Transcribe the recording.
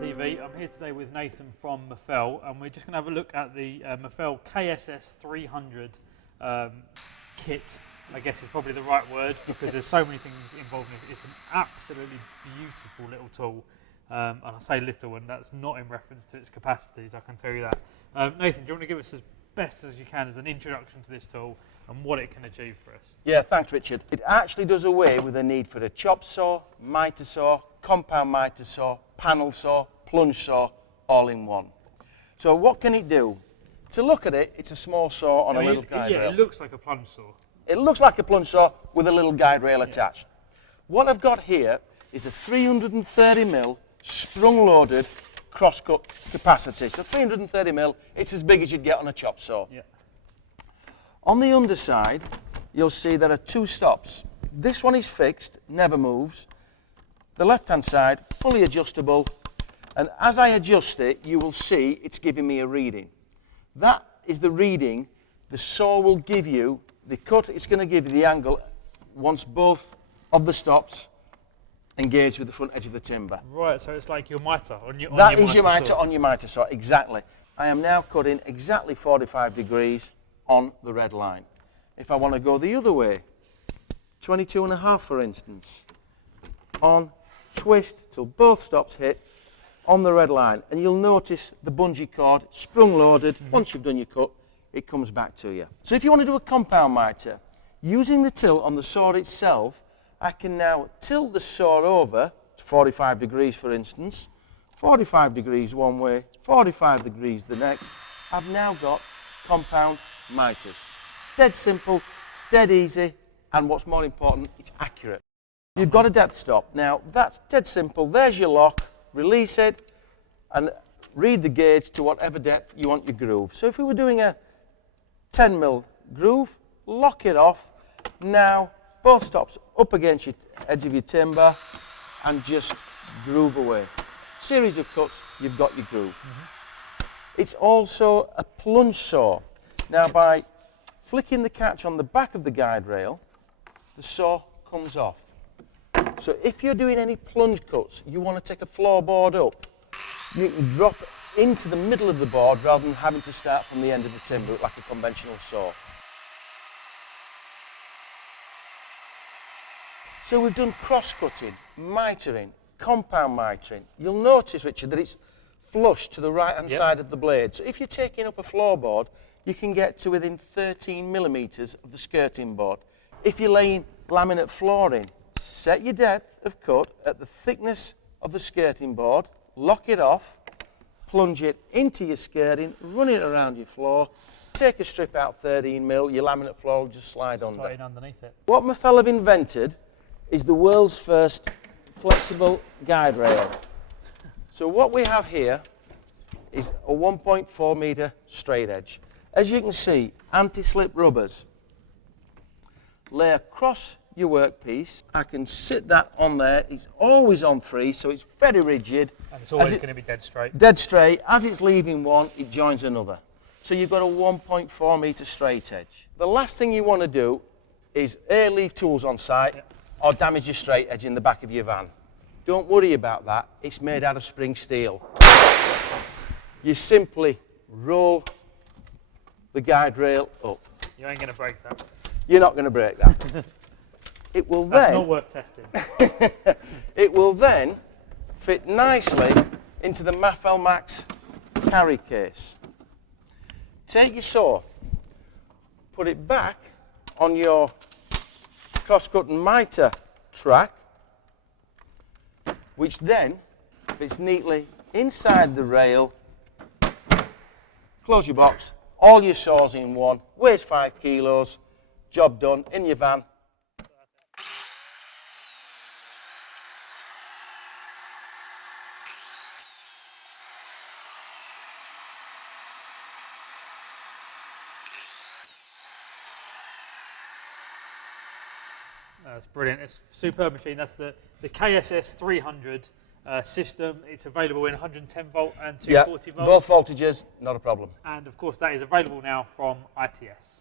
TV. I'm here today with Nathan from Mafell, and we're just going to have a look at the Mafell KSS 300 kit. I guess is probably the right word because there's so many things involved in it. It's an absolutely beautiful little tool, and I say little, and that's not in reference to its capacities, I can tell you that. Nathan, do you want to give us as best as you can as an introduction to this tool and what it can achieve for us? Yeah, thanks Richard. It actually does away with the need for a chop saw, miter saw, compound miter saw, panel saw, plunge saw, all in one. So what can it do? To look at it, it's a small saw on a little guide rail. Yeah, it looks like a plunge saw. It looks like a plunge saw with a little guide rail attached. What I've got here is a 330mm sprung-loaded cross-cut capacity. So 330mm, it's as big as you'd get on a chop saw. Yeah. On the underside, you'll see there are two stops. This one is fixed, never moves. The left-hand side, fully adjustable, and as I adjust it, you will see it's giving me a reading. That is the reading the saw will give you, the cut it's going to give you the angle once both of the stops engage with the front edge of the timber. Right, so it's like your miter on your That is your miter on your miter saw, exactly. I am now cutting exactly 45 degrees on the red line. If I want to go the other way, 22.5 for instance, on, twist till both stops hit on the red line, and you'll notice the bungee cord sprung loaded. Once you've done your cut, it comes back to you. So if you want to do a compound miter, using the tilt on the saw itself, I can now tilt the saw over to 45 degrees for instance, 45 degrees one way, 45 degrees the next. I've now got compound miters. Dead simple, dead easy, and what's more important, it's accurate. You've got a depth stop. Now that's dead simple, there's your lock, release it and read the gauge to whatever depth you want your groove. So if we were doing a 10mm groove, lock it off. Now both stops up against your edge of your timber and just groove away. Series of cuts, you've got your groove. It's also a plunge saw. Now by flicking the catch on the back of the guide rail, the saw comes off. So if you're doing any plunge cuts, you want to take a floorboard up, you can drop into the middle of the board rather than having to start from the end of the timber like a conventional saw. So we've done cross-cutting, mitering, compound mitering. You'll notice, Richard, that it's flush to the right-hand side of the blade. So if you're taking up a floorboard, you can get to within 13mm of the skirting board. If you're laying laminate flooring, set your depth of cut at the thickness of the skirting board, lock it off, plunge it into your skirting, run it around your floor, take a strip out 13mm, your laminate floor will just slide under. Underneath it. What Mafell have invented is the world's first flexible guide rail. So what we have here is a 1.4 metre straight edge. As you can see, anti-slip rubbers lay across your workpiece. I can sit that on there. It's always on 3, so it's very rigid. And it's always going to be dead straight. Dead straight. As it's leaving one, it joins another. So you've got a 1.4 metre straight edge. The last thing you want to do is A, leave tools on site, or damage your straight edge in the back of your van. Don't worry about that. It's made out of spring steel. You simply roll the guide rail up. You ain't going to break that. You're not going to break that. It will That's then, not worth testing. it will then fit nicely into the Mafell Max carry case. Take your saw, put it back on your cross-cut and miter track, which then fits neatly inside the rail. Close your box, all your saws in one, weighs 5 kilos, job done, in your van. That's brilliant. It's a superb machine. That's the KSS 300 system. It's available in 110 volt and 240 volt. Both voltages, not a problem. And of course that is available now from ITS.